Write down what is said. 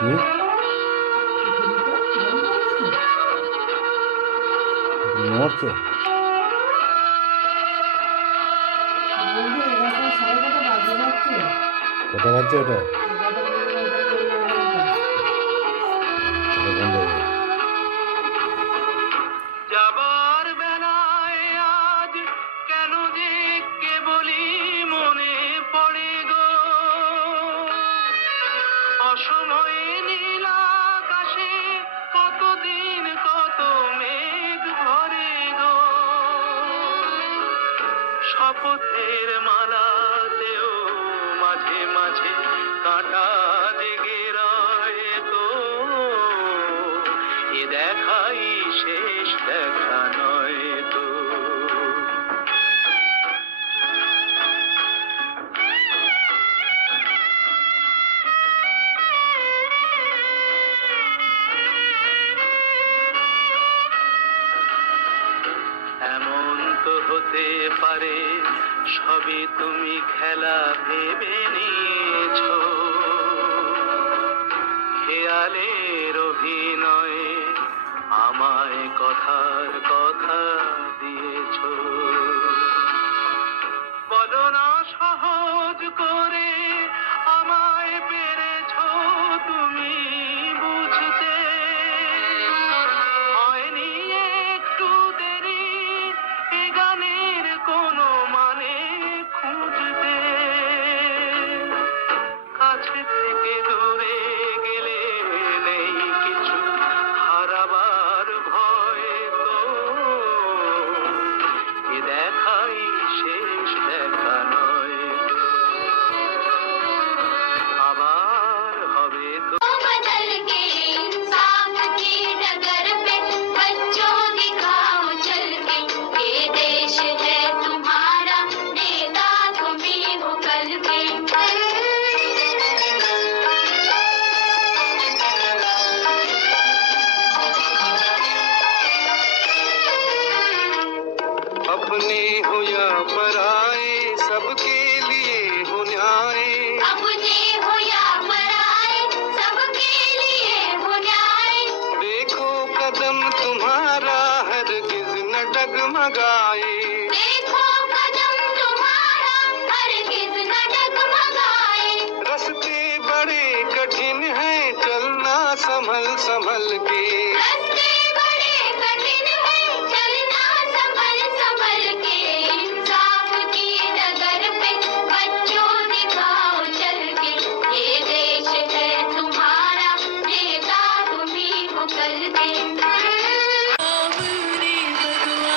হুম। নড়ছে। বন্ধু, 11টা সাড়ে কটা বাজে যাচ্ছে। কটা বাজছে ওটা? 11টা 15 ঘন্টা। তাহলে বন্ধ হয়ে যাবে। যাবার বেলায় আজ কেন যে কেবলই মনে পড়ে গো, অসময়ে নীল আকাশে কতদিন কত মেঘ ভরে গো, শপথের মালাতেও মাঝে মাঝে কাঁটা জেগে রয় তো, এ দেখাই শেষ দেখা নয় তো। এমন তো হতে পারে সবই তুমি খেলা ভেবে নিয়েছো, খেয়ালের অভিনয়ে আমায় কথার কথা দিয়েছো, বলো না সহজ করে আমায় পেরেছো তুমি বুঝতে, হয়নি একটু দেরি এ গানের কোনো মানে খুঁজতে, কাছে থেকে দূরে গেলে নেই কিছু হারাবার ভয় তো, এ দেখাই শেষ দেখা নয় তো, আবার হবে তো। बदल के इंसाफ की डगर पे बच्चों दिखाओ चल के, ये देश है तुम्हारा, नेता तुम्ही हो कल के। अपने हो या पराए सबके लिए हो न्याय, अपने हो या पराए सबके लिए हो न्याय, देखो कदम तुम्हारा हरगिज न डगमगाए, देखो कदम तुम्हारा हरगिज न डगमगाए, रास्ते बड़े कठिन हैं चलना संभल संभल के, रास्ते बड़े कठिन हैं चलना संभल संभल के, इंसाफ की डगर पे बच्चों दिखाओ चल के, ये देश है तुम्हारा, नेता तुम्ही हो कल के।